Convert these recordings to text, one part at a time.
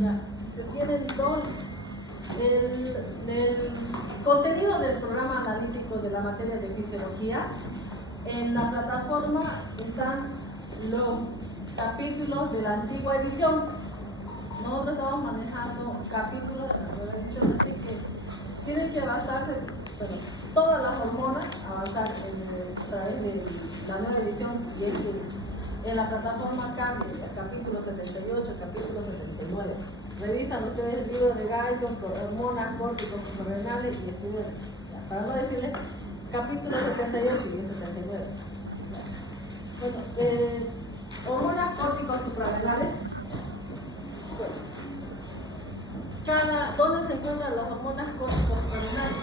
Ya, se tienen dos. El contenido del programa analítico de la materia de fisiología, en la plataforma están los capítulos de la antigua edición. Nosotros estamos manejando capítulos de la nueva edición, así que tienen que basarse, bueno, todas las hormonas a basar a través de la nueva edición, y es que en la plataforma cambia el capítulo 78, capítulo 79. Revisan ustedes el libro de Gallo, hormonas, córticos, suprarrenales y estudian, para no decirles capítulo 78 y 79. Bueno, hormonas, córticos, suprarrenales. ¿Dónde se encuentran las hormonas córticos suprarrenales?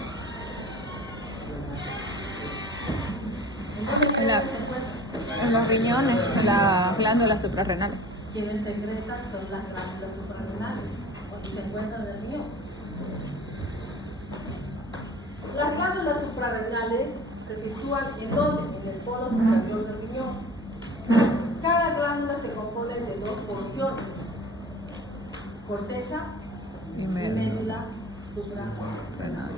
¿Dónde se encuentran? En los riñones, en la glándula suprarrenal. Quienes secretan son las glándulas suprarrenales, porque se encuentran en el riñón. Las glándulas suprarrenales se sitúan en donde, en el polo superior del riñón. Cada glándula se compone de dos porciones: corteza y médula suprarrenal.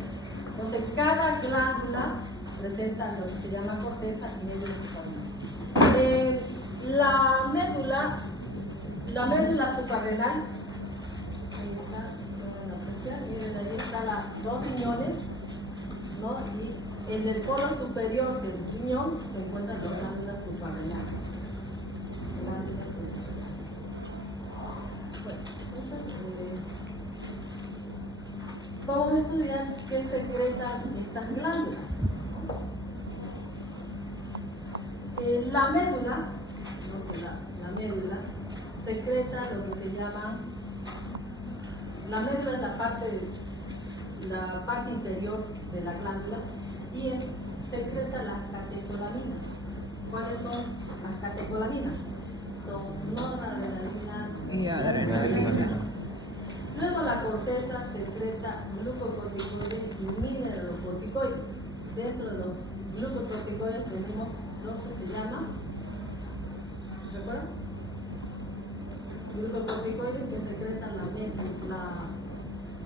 Entonces, cada glándula presenta lo que se llama corteza y médula suprarrenal. La médula suprarrenal, miren, ahí están las dos riñones, ¿no? Y en el polo superior del riñón se encuentran las glándulas suprarrenales. Vamos a estudiar qué secretan estas glándulas. La médula secreta lo que se llama, la médula es la parte interior de la glándula, y secreta las catecolaminas. ¿Cuáles son las catecolaminas? Son noradrenalina y adrenalina. Luego la corteza secreta glucocorticoides y mineralocorticoides. Dentro de los glucocorticoides tenemos los que se llaman, ¿recuerdan? Glucocorticoides que secretan la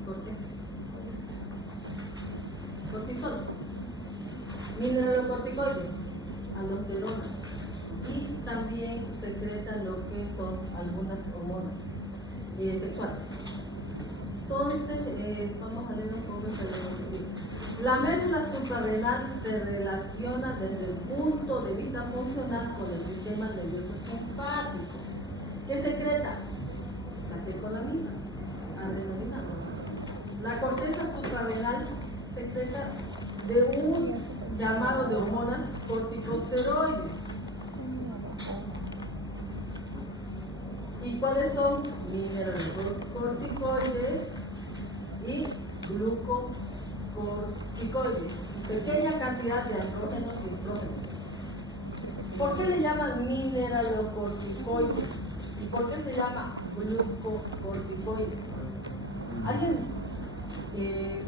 corteza. Cortisol. Mineralocorticoides, aldosterona. Y también secretan lo que son algunas hormonas sexuales. Entonces, vamos a leer un poco de la médula suprarrenal se relaciona desde el punto de vista funcional con el sistema nervioso simpático, que secreta catecolaminas, adrenalina. La corteza suprarrenal secreta de un llamado de hormonas corticosteroides. ¿Y cuáles son? Mineralocorticoides y glucocorticoides. Pequeña cantidad de andrógenos y estrógenos. ¿Por qué le llaman mineralocorticoides? ¿Y por qué se llama glucocorticoides? ¿Alguien?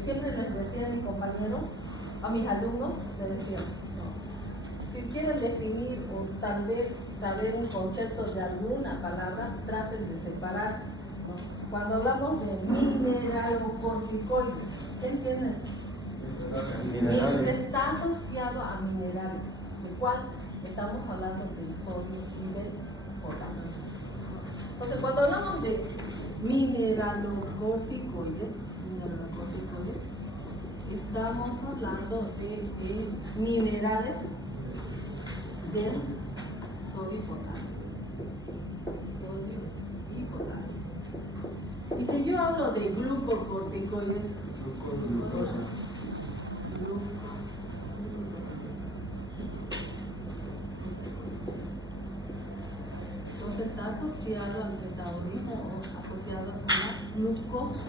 Siempre les decía a mis compañeros, a mis alumnos, les decía, si quieren definir o tal vez saber un concepto de alguna palabra, traten de separar, ¿no? Cuando hablamos de mineralocorticoides, ¿qué entienden? Está asociado a minerales, de cual estamos hablando del sodio y del potasio. Entonces, cuando hablamos de mineralocorticoides, estamos hablando de minerales del sodio y potasio. Sodio y potasio. Y si yo hablo de glucocorticoides, entonces está asociado al metabolismo o asociado a la glucosa.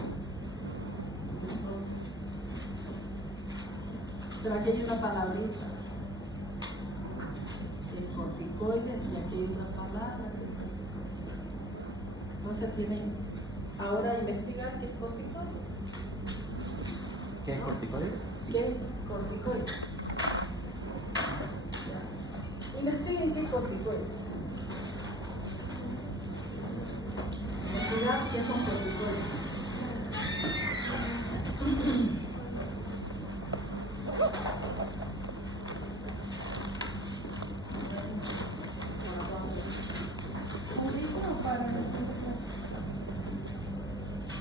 Pero aquí hay una palabrita, el corticoide, y aquí hay otra palabra. Entonces tienen ahora investigar qué es corticoide. ¿Qué es corticoide? ¿Qué es corticoide? Investiguen qué es corticoide. mirar qué son corticoides.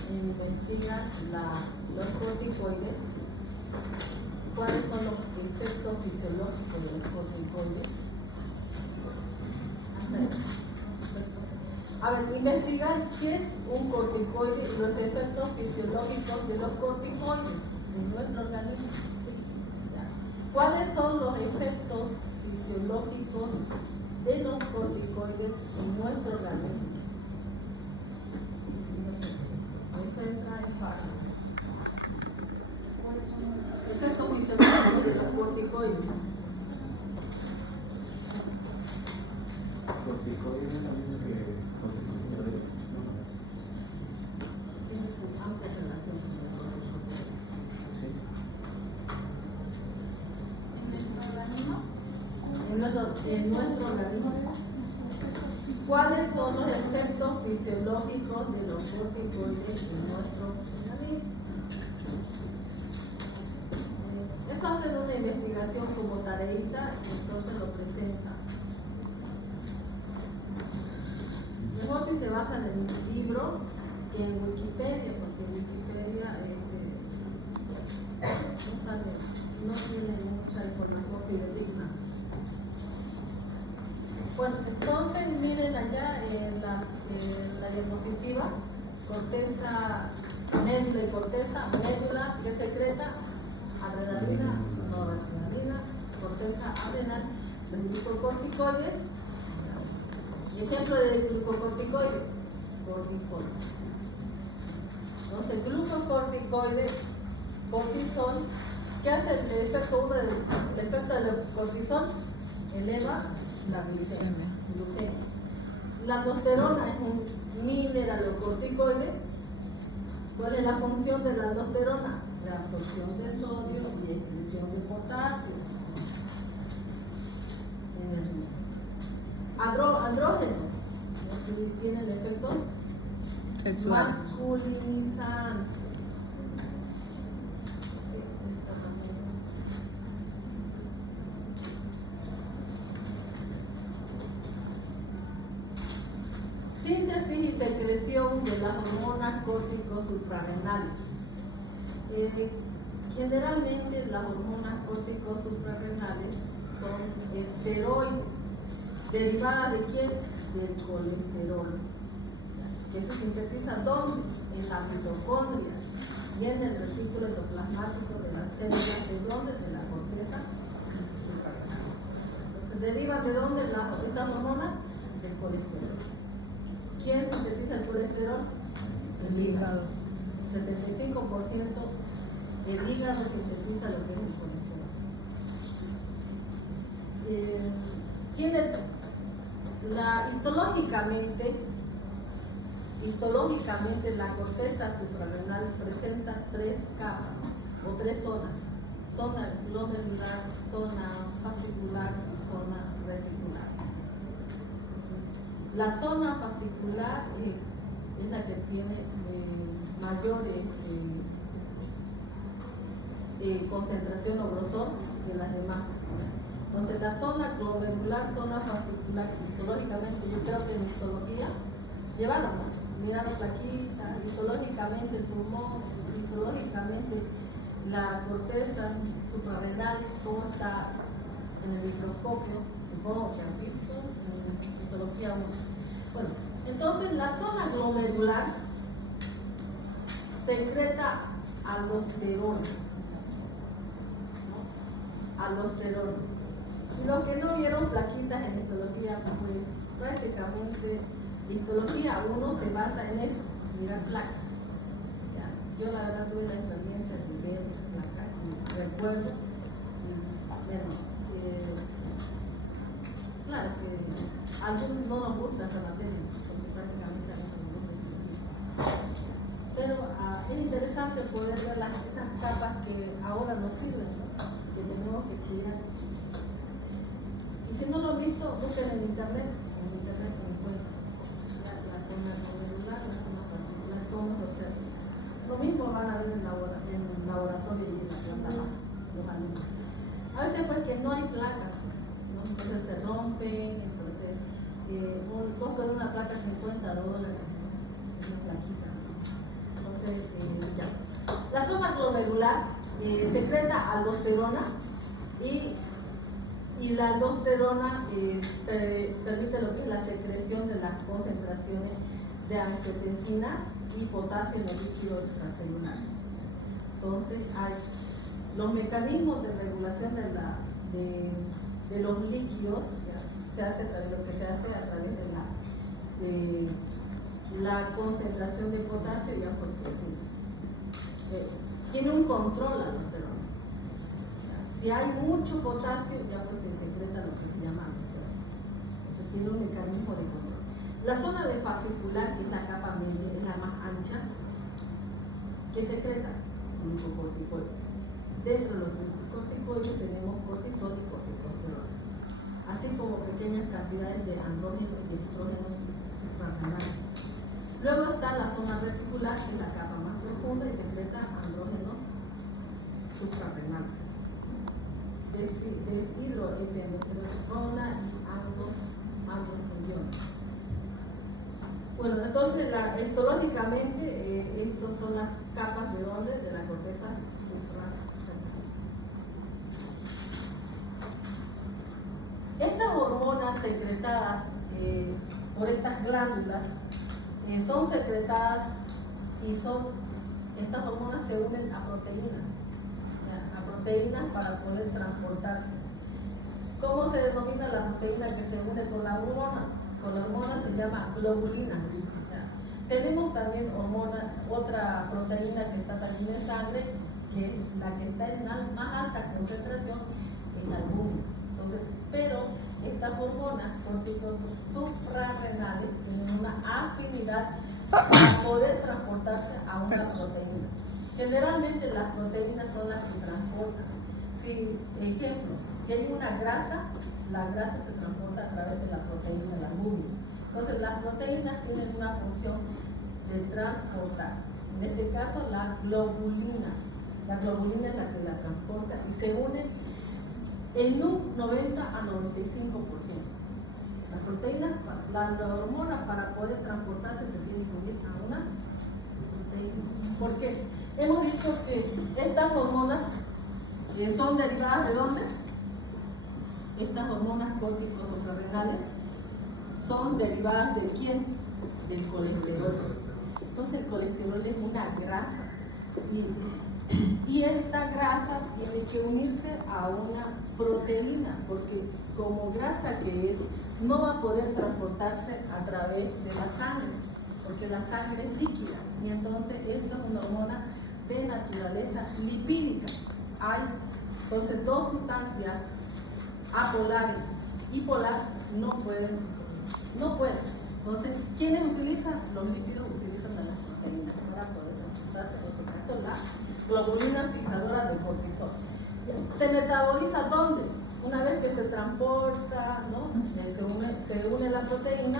Investigan los corticoides, cuáles son los efectos fisiológicos de los corticoides. A ver, investigar qué es un corticoide y los efectos fisiológicos de los corticoides en nuestro organismo. ¿Cuáles son los efectos fisiológicos de los corticoides en nuestro organismo? Eso entra en parte. Efectos fisiológicos de los corticoides. Corticoides es lo mismo que corticosteroides. Tiene amplia relación con los corticoides. Sí. En nuestro organismo. ¿Cuáles son los efectos fisiológicos de los corticoides en nuestro organismo? Eso hacen una investigación como tareita y entonces lo presentan. Mejor si se basan en un libro que en Wikipedia, porque Wikipedia no tiene mucha información fidedigna. Bueno, entonces miren allá en la diapositiva, corteza, médula y corteza, médula que secreta adrenalina, noradrenalina, corteza adrenal, los glucocorticoides. Ejemplo de glucocorticoide, cortisol. Entonces, glucocorticoide, cortisol, ¿qué hace el efecto 1 del efecto del cortisol? Eleva la glucemia. La aldosterona es un mineralocorticoide. ¿Cuál es la función de la aldosterona? La absorción de sodio y excreción de potasio en el riñón. Andrógenos, que tienen efectos Sexual. masculinizantes. Sí, esta también. Síntesis y secreción de las hormonas córtico-suprarrenales. Generalmente las hormonas córtico-suprarrenales son esteroides. ¿Derivadas de quién? Del colesterol, que se sintetiza ¿dónde? En la mitocondria y en el retículo endoplasmático de las células de dónde? De la corteza suprarrenal. Entonces, ¿derivan de dónde estas hormonas? Del colesterol. ¿Quién sintetiza el colesterol? El hígado. 75% el hígado sintetiza lo que es el colesterol. Tiene histológicamente la corteza suprarrenal presenta 3 capas o 3 zonas: zona glomerular, zona fascicular y zona reticular. La zona fascicular es la que tiene mayor concentración o grosor que las demás. Entonces, la zona glomerular, zona fascicular, histológicamente, yo creo que en histología llevaron, miraron plaquita, histológicamente el pulmón, histológicamente la corteza suprarrenal, cómo está en el microscopio, supongo que han visto en histología 1. Bueno, entonces la zona glomerular secreta aldosterona. Aldosterona. Los que no vieron plaquitas en histología, pues prácticamente histología 1 se basa en eso, mirar placas. Ya, yo la verdad tuve la experiencia de ver placas y recuerdo, bueno, claro que a algunos no nos gusta esa materia, porque prácticamente a nosotros no nos gusta. Pero es interesante poder ver esas capas que ahora nos sirven, ¿no? Que tenemos que estudiar. Y si no lo han visto, busquen en internet encuentran la zona glomerular, la zona fascicular. respiratoria y en la planta baja, los alumnos. A veces pues que no hay placa, ¿no? Entonces se rompen, entonces el costo de una placa es $50, una plaquita. Entonces, ya. La zona glomerular secreta aldosterona y la aldosterona permite lo que es la secreción de las concentraciones de angiotensina y potasio en los líquidos extracelulares. Entonces, hay los mecanismos de regulación de los líquidos, ¿ya? Se hace a través, lo que se hace a través de la concentración de potasio y angiotensina. Tiene un control aldosterona. Si hay mucho potasio, ya pues se secreta lo que se llama aldosterona. Entonces tiene un mecanismo de control. La zona de fascicular, que es la capa media, es la más ancha, que secreta glucocorticoides. Dentro de los glucocorticoides tenemos cortisol y corticosterona, así como pequeñas cantidades de andrógenos y estrógenos suprarrenales. Luego está la zona reticular, que es la capa más profunda y secreta andrógenos suprarrenales, deshidroepiandrosterona y androstenediona. Bueno, entonces histológicamente estas son las capas de donde de la corteza suprarrenal. Estas hormonas secretadas por estas glándulas son secretadas y estas hormonas se unen a proteínas, ¿ya? A proteínas para poder transportarse. ¿Cómo se denomina la proteína que se une con la hormona? Con la hormona se llama globulina, ¿ya? Tenemos también otra proteína que está también en sangre, que es la que está en más alta concentración, es la albúmina. Entonces, pero estas hormonas corticoides suprarrenales tienen una afinidad para poder transportarse a una proteína. Generalmente las proteínas son las que transportan. Ejemplo, si hay una grasa, la grasa se transporta a través de la proteína, la albúmina. Entonces las proteínas tienen una función de transportar. En este caso la globulina. La globulina es la que la transporta y se une en un 90 a 95%. Las proteínas, las hormonas para poder transportarse se tienen que unir a una proteína. Porque hemos dicho que estas hormonas son derivadas de ¿dónde? Estas hormonas córticos suprarrenales son derivadas de ¿quién? Del colesterol. Entonces el colesterol es una grasa y esta grasa tiene que unirse a una proteína, porque como grasa que es, no va a poder transportarse a través de la sangre, porque la sangre es líquida, y entonces esto es una hormona de naturaleza lipídica. Hay entonces dos sustancias apolares y polar no pueden. Entonces, ¿quiénes utilizan? Los lípidos utilizan a las proteínas para poder transportarse, en este caso la globulina fijadora de cortisol. ¿Se metaboliza dónde? Una vez que se transporta, ¿no? Se une la proteína,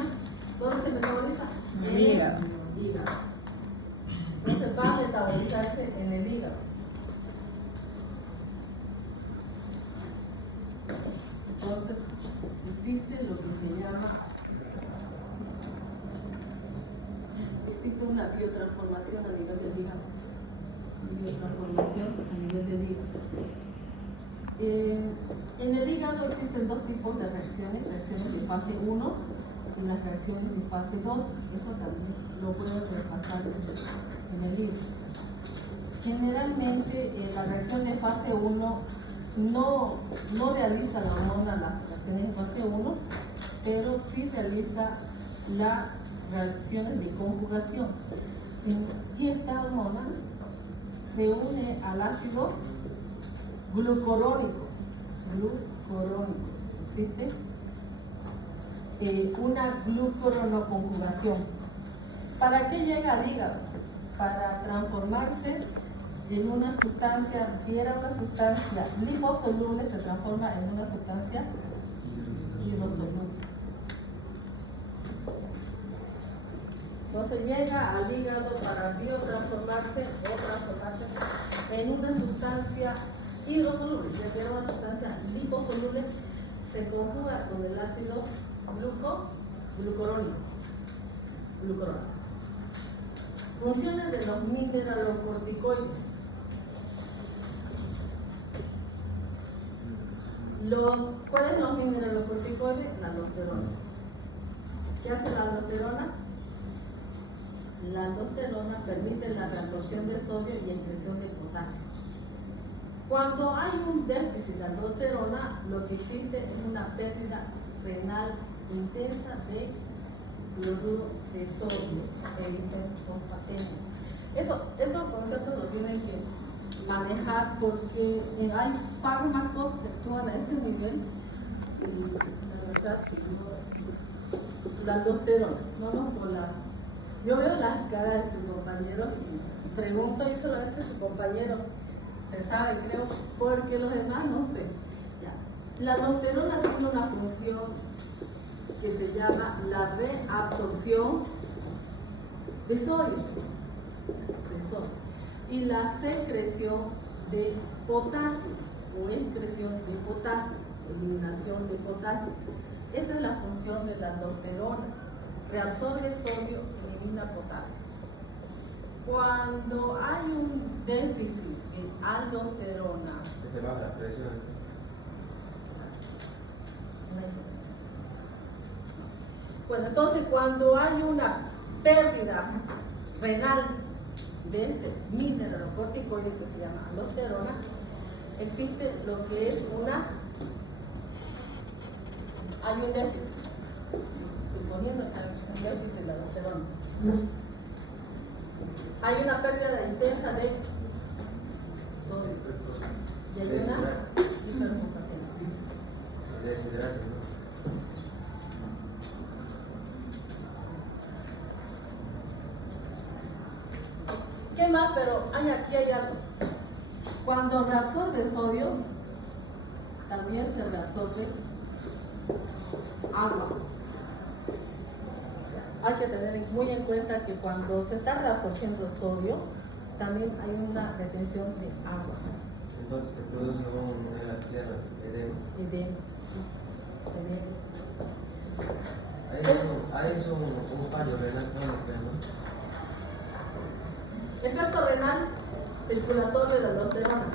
¿dónde se metaboliza? En el hígado. Entonces va a metabolizarse en el hígado. Entonces existe lo que se llama, existe una biotransformación a nivel del hígado. Biotransformación a nivel del hígado. En el hígado existen dos tipos de reacciones de fase 1 y las reacciones de fase 2. Eso también lo pueden repasar en el libro. Generalmente la reacción de fase 1 no realiza la hormona las reacciones de fase 1, pero sí realiza las reacciones de conjugación. Y esta hormona se une al ácido glucurónico. Existe una glucuronoconjugación. ¿Para qué llega al hígado? Para transformarse en una sustancia, si era una sustancia liposoluble, se transforma en una sustancia hidrosoluble. Entonces llega al hígado para biotransformarse o transformarse en una sustancia hidrosoluble, ya que era una sustancia liposoluble, se conjuga con el ácido glucurónico. Funciones de los mineralocorticoides. ¿Cuáles son los mineralocorticoides? La aldosterona. ¿Qué hace la aldosterona? La aldosterona permite la reabsorción de sodio y excreción de potasio. Cuando hay un déficit de aldosterona, lo que existe es una pérdida renal intensa de cloruro de sodio, fosfatemia. Esos conceptos los tienen que manejar porque hay fármacos que actúan a ese nivel y la verdad, si no, la aldosterona, no por la. Yo veo las caras de sus compañeros y pregunto y solamente su compañero se sabe, creo, porque los demás no sé. Ya. La aldosterona tiene una función que se llama la reabsorción de sodio, y la secreción de potasio o excreción de potasio, eliminación de potasio. Esa es la función de la aldosterona. Reabsorbe sodio y elimina potasio. Cuando hay un déficit de aldosterona, Se te baja la presión. bueno, entonces cuando hay una pérdida renal de este mineralocorticoide que se llama aldosterona, existe lo que es hay un déficit, suponiendo que hay un déficit de aldosterona. Hay una pérdida intensa de sodio y hay una hiperfosfatemia. Deshidrate, ¿no? ¿Qué más? Pero aquí hay algo. Cuando reabsorbe sodio, también se reabsorbe agua. Hay que tener muy en cuenta que cuando se está reabsorbiendo sodio, también hay una retención de agua. Entonces te produce en las piernas edema. Hay un fallo renal crónico, ¿no? Efecto renal circulatorio de la aldosterona.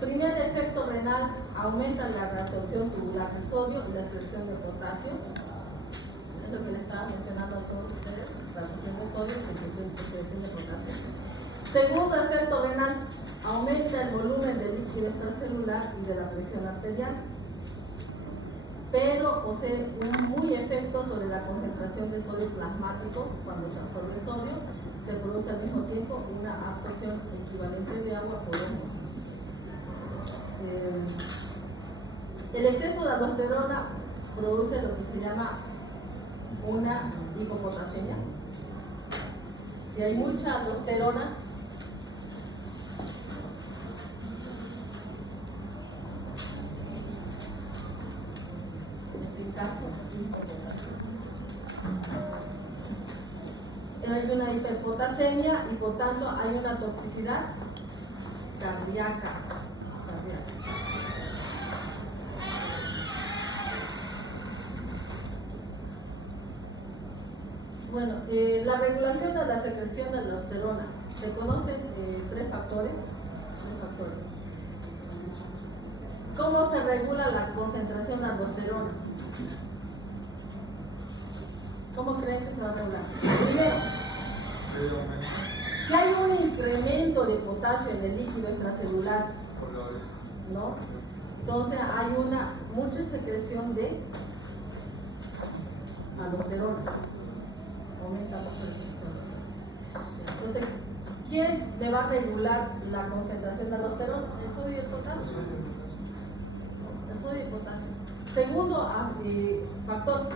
Primer efecto renal, aumenta la reabsorción tubular de sodio y la excreción de potasio. Es lo que le estaba mencionando a todos ustedes, reabsorción de sodio y excreción de potasio. Segundo efecto renal, aumenta el volumen de líquido extracelular y de la presión arterial, pero posee un muy efecto sobre la concentración de sodio plasmático. Cuando se absorbe sodio, se produce al mismo tiempo una absorción equivalente de agua por osmosis. El exceso de aldosterona produce lo que se llama una hipopotasemia. Si hay mucha aldosterona, hay una hiperpotasemia y por tanto hay una toxicidad cardíaca. Bueno, la regulación de la secreción de aldosterona. Se conocen tres factores. ¿Cómo se regula la concentración de aldosterona? ¿Cómo creen que se va a regular? Primero, si hay un incremento de potasio en el líquido extracelular, ¿no? Entonces hay mucha secreción de aldosterona. Aumenta mucho el aldosterona. Entonces, ¿quién me va a regular la concentración de aldosterona? El sodio y el potasio. El sodio y el potasio. Segundo factor,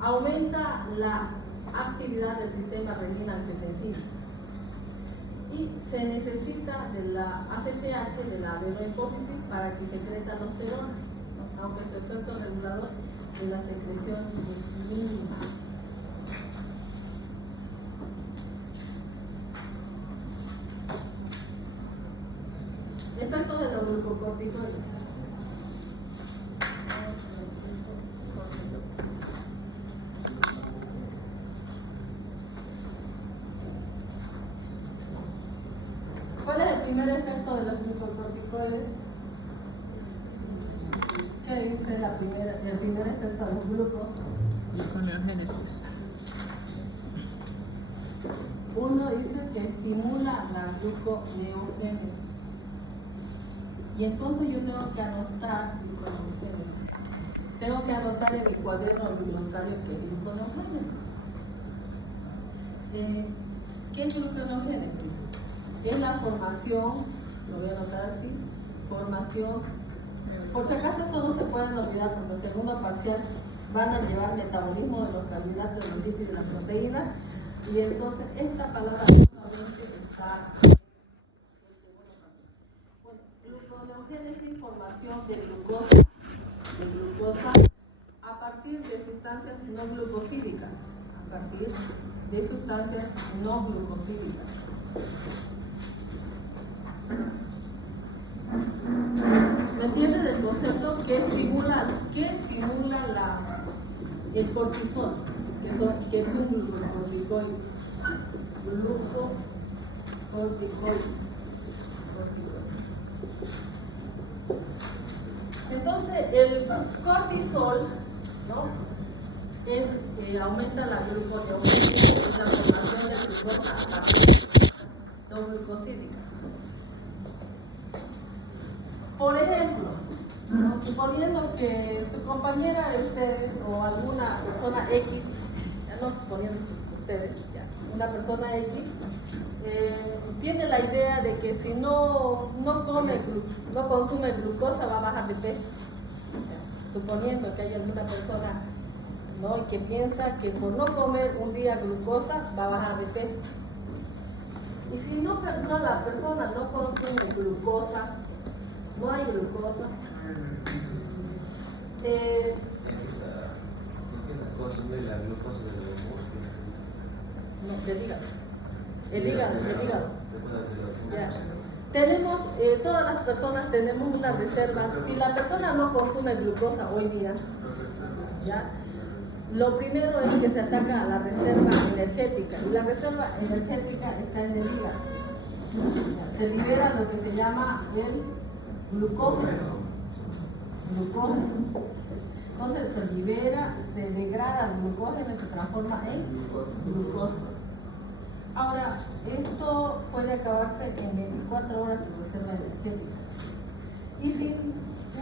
aumenta la actividad del sistema renina-angiotensina y se necesita de la ACTH, de la adenohipófisis, para que secreta aldosterona, ¿no? Aunque su efecto regulador de la secreción es mínimo. glucocorticoides. ¿Cuál es el primer efecto de los glucocorticoides? ¿Qué dice el primer efecto de los glucos? Gluconeogénesis. Uno dice que estimula la gluconeogénesis. Y entonces yo tengo que anotar gluconeogénesis. Tengo que anotar en mi cuaderno el glosario que es gluconeogénesis. ¿Qué es gluconeogénesis? Es la formación, lo voy a anotar así, formación. Por si acaso esto no se pueden olvidar, porque en el segundo parcial van a llevar metabolismo de los carbohidratos, de los lípidos y de las proteínas, y entonces esta palabra justamente está en el segundo parcial. Bueno, gluconeogénesis, formación de glucosa a partir de sustancias no glucosídicas, ¿Me entienden el concepto? ¿Qué estimula el cortisol? Que es un glucocorticoide. Entonces, el cortisol, ¿no? Aumenta la gluconeogénesis, la formación de glucosa a partir no glucosídica. Por ejemplo, ¿no? Suponiendo que su compañera de ustedes o alguna persona X, ya no suponiendo ustedes, ya, una persona X, tiene la idea de que si no consume glucosa va a bajar de peso. Ya, suponiendo que hay alguna persona, ¿no?, que piensa que por no comer un día glucosa va a bajar de peso. Y si no la persona no consume glucosa, no hay glucosa, empieza a consumir la glucosa de los músculos. No, del hígado. El hígado. Ya. Tenemos, Todas las personas tenemos una reserva. Si la persona no consume glucosa hoy día, ¿ya?, lo primero es que se ataca a la reserva energética. Y la reserva energética está en el hígado. Se libera lo que se llama el glucógeno. Entonces se libera, se degrada el glucógeno y se transforma en glucosa. Ahora, esto puede acabarse en 24 horas tu reserva energética. Y si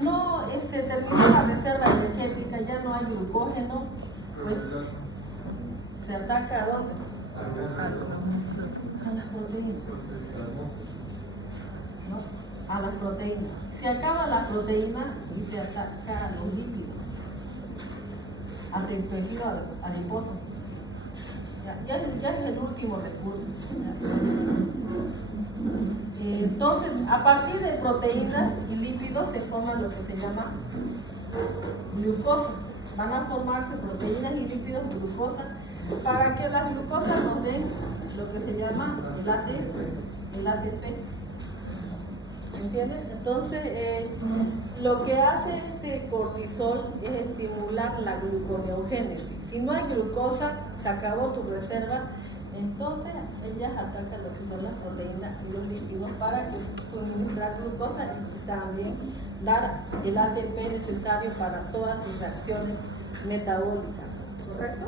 no se termina la reserva energética, ya no hay glucógeno, pues se ataca ¿a dónde? A las proteínas. ¿No? A las proteínas. Se acaba la proteína y se ataca a los lípidos, al tejido adiposo. Ya es el último recurso. Entonces, a partir de proteínas y lípidos se forma lo que se llama glucosa. Van a formarse proteínas y lípidos, glucosa, para que las glucosas nos den lo que se llama el ATP. ¿Entienden? Entonces, lo que hace este cortisol es estimular la gluconeogénesis. Si no hay glucosa, se acabó tu reserva, entonces ellas atacan lo que son las proteínas y los lípidos para suministrar glucosa y también dar el ATP necesario para todas sus reacciones metabólicas. ¿Correcto?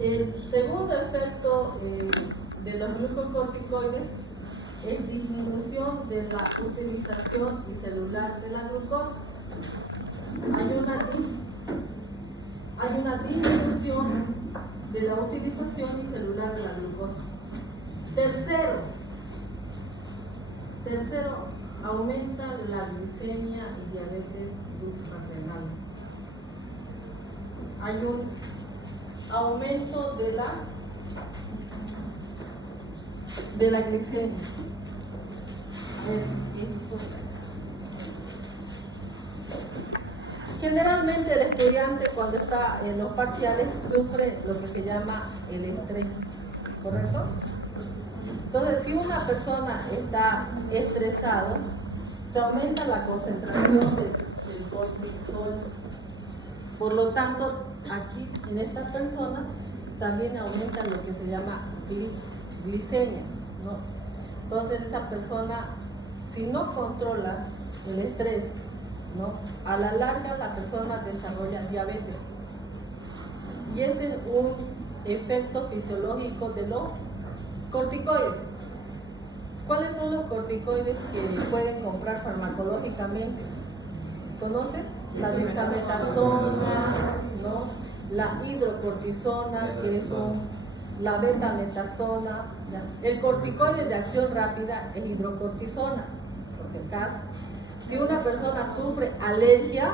El segundo efecto de los glucocorticoides es disminución de la utilización celular de la glucosa. Hay una disminución de la utilización celular de la glucosa. Tercero, aumenta la glicemia y diabetes suprarrenal. Hay un aumento de la glicemia. Generalmente el estudiante cuando está en los parciales sufre lo que se llama el estrés, ¿correcto? Entonces, si una persona está estresado, se aumenta la concentración del cortisol. Por lo tanto, aquí en esta persona también aumenta lo que se llama glicemia, ¿no? Entonces, esa persona, si no controla el estrés, ¿no?, a la larga la persona desarrolla diabetes. Y ese es un efecto fisiológico de los corticoides. ¿Cuáles son los corticoides que pueden comprar farmacológicamente? ¿Conocen? La dexametasona, ¿no?, la hidrocortisona, que es la betametasona. ¿Ya? El corticoide de acción rápida es hidrocortisona, porque acá, si una persona sufre alergia,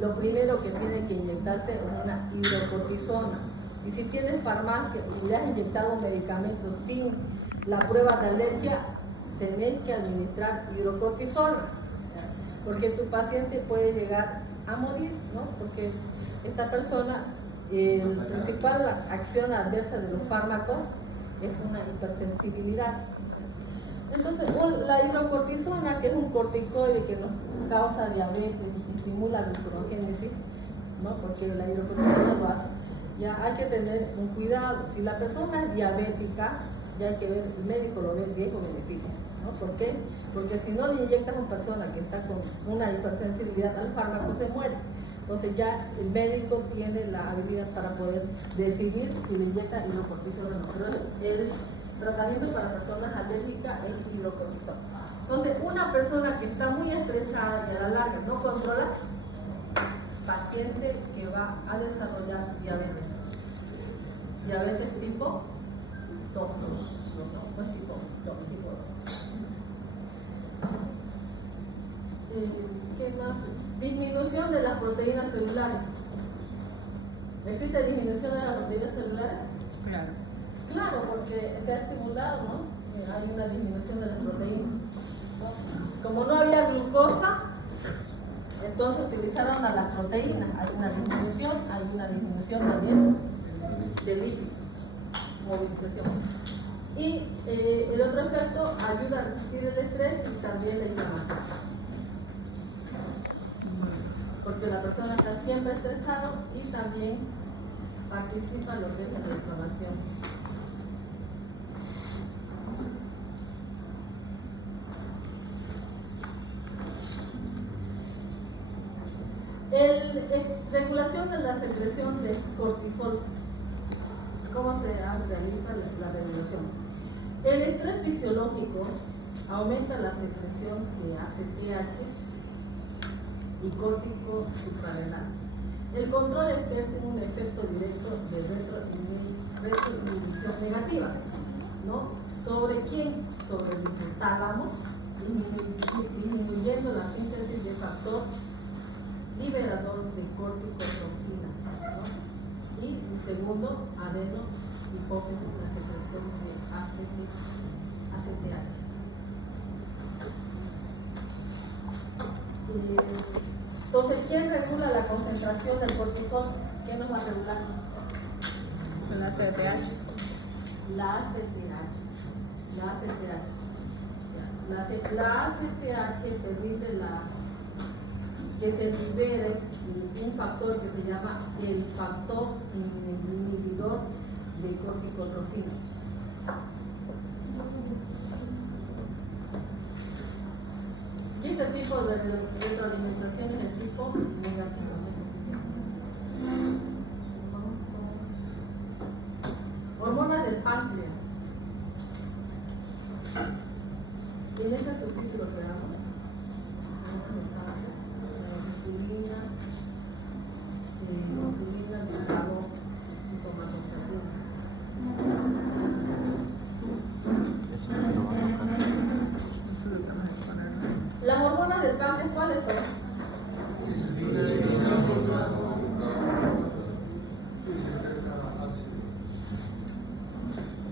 lo primero que tiene que inyectarse es una hidrocortisona. Y si tienes farmacia y le has inyectado medicamentos sin la prueba de alergia, tenés que administrar hidrocortisona, ¿ya? Porque tu paciente puede llegar a morir, ¿no? Porque esta persona, la principal acción adversa de los fármacos es una hipersensibilidad. Entonces, la hidrocortisona, que es un corticoide que nos causa diabetes, estimula la glucogénesis, ¿no?, porque la hidrocortisona lo hace, ya hay que tener un cuidado. Si la persona es diabética, ya hay que ver, el médico lo ve riesgo-beneficio, ¿no? ¿Por qué? Porque si no le inyectas a una persona que está con una hipersensibilidad al fármaco, se muere. Entonces ya el médico tiene la habilidad para poder decidir si le inyecta hidrocortisona o no. Pero el tratamiento para personas alérgicas es hidrocortisona. Entonces, una persona que está muy estresada y a la larga no controla, paciente que va a desarrollar diabetes. Diabetes tipo 2, no es tipo 2, tipo 2. ¿Qué más? Disminución de las proteínas celulares. ¿Existe disminución de las proteínas celulares? Claro. Claro, porque se ha estimulado, ¿no?, que hay una disminución de las proteínas, ¿no? Como no había glucosa, entonces utilizaron a las proteínas. Hay una disminución también de lípidos, movilización. Y el otro efecto, ayuda a resistir el estrés y también la inflamación. Porque la persona está siempre estresada y también participa en lo que es la inflamación. Regulación de la secreción de cortisol. ¿Cómo se realiza la regulación? El estrés fisiológico aumenta la secreción de ACTH y córtico suprarrenal. El control ejerce un efecto directo de retroinhibición negativa, ¿no? ¿Sobre quién? Sobre el hipotálamo, disminuyendo la síntesis de factor liberador de corticotropinas, ¿no? Y el segundo, adeno, hipófisis, la secreción de ACTH. Entonces, ¿quién regula la concentración del cortisol? ¿Quién nos va a regular? La CTH. La ACTH. La ACTH permite que se libere un factor que se llama el factor inhibidor de corticotropinas. Este tipo de retroalimentación es el tipo negativo. Hormonas del páncreas. En este subtítulo que damos, insulina, glucagón y somatostatina. Eso es lo que vamos a poner. Las hormonas del páncreas, ¿cuáles son?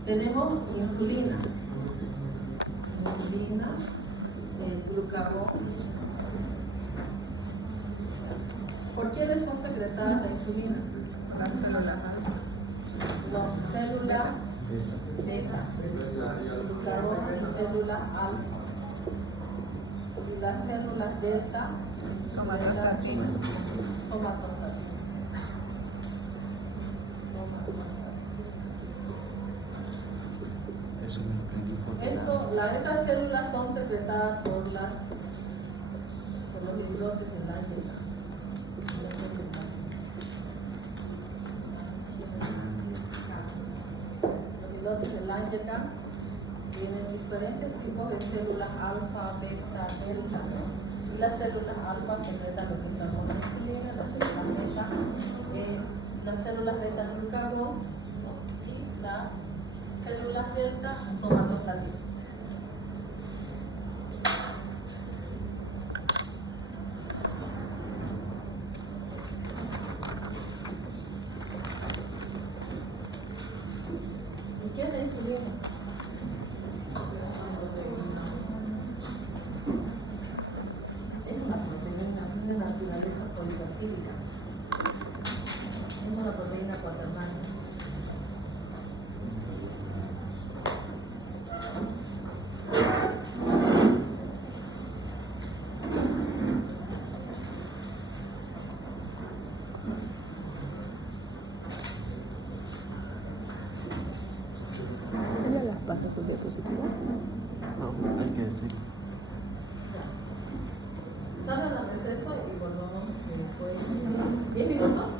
Tenemos insulina, glucagón. ¿Por quiénes son secretadas la insulina? Las células. No, células beta, glucagón, célula alfa. Y las células delta, Somatostatina. somatostatina. Eso me aprendí por Estas células son secretadas por los islotes de Langerhans. Los islotes de Langerhans tienen diferentes tipos de células alfa, beta, delta, ¿no? Y las células alfa secretan lo que es la insulina, las células beta, las células beta glucagón, ¿no? Y las células delta somatostatina. ¿Y qué es la insulina? Es una proteína de naturaleza polipeptídica. Es una proteína cuaternaria. ¿Ella las pasa sus diapositivas? No, hay que decir. Salgan al receso y volvamos después de 10 minutos.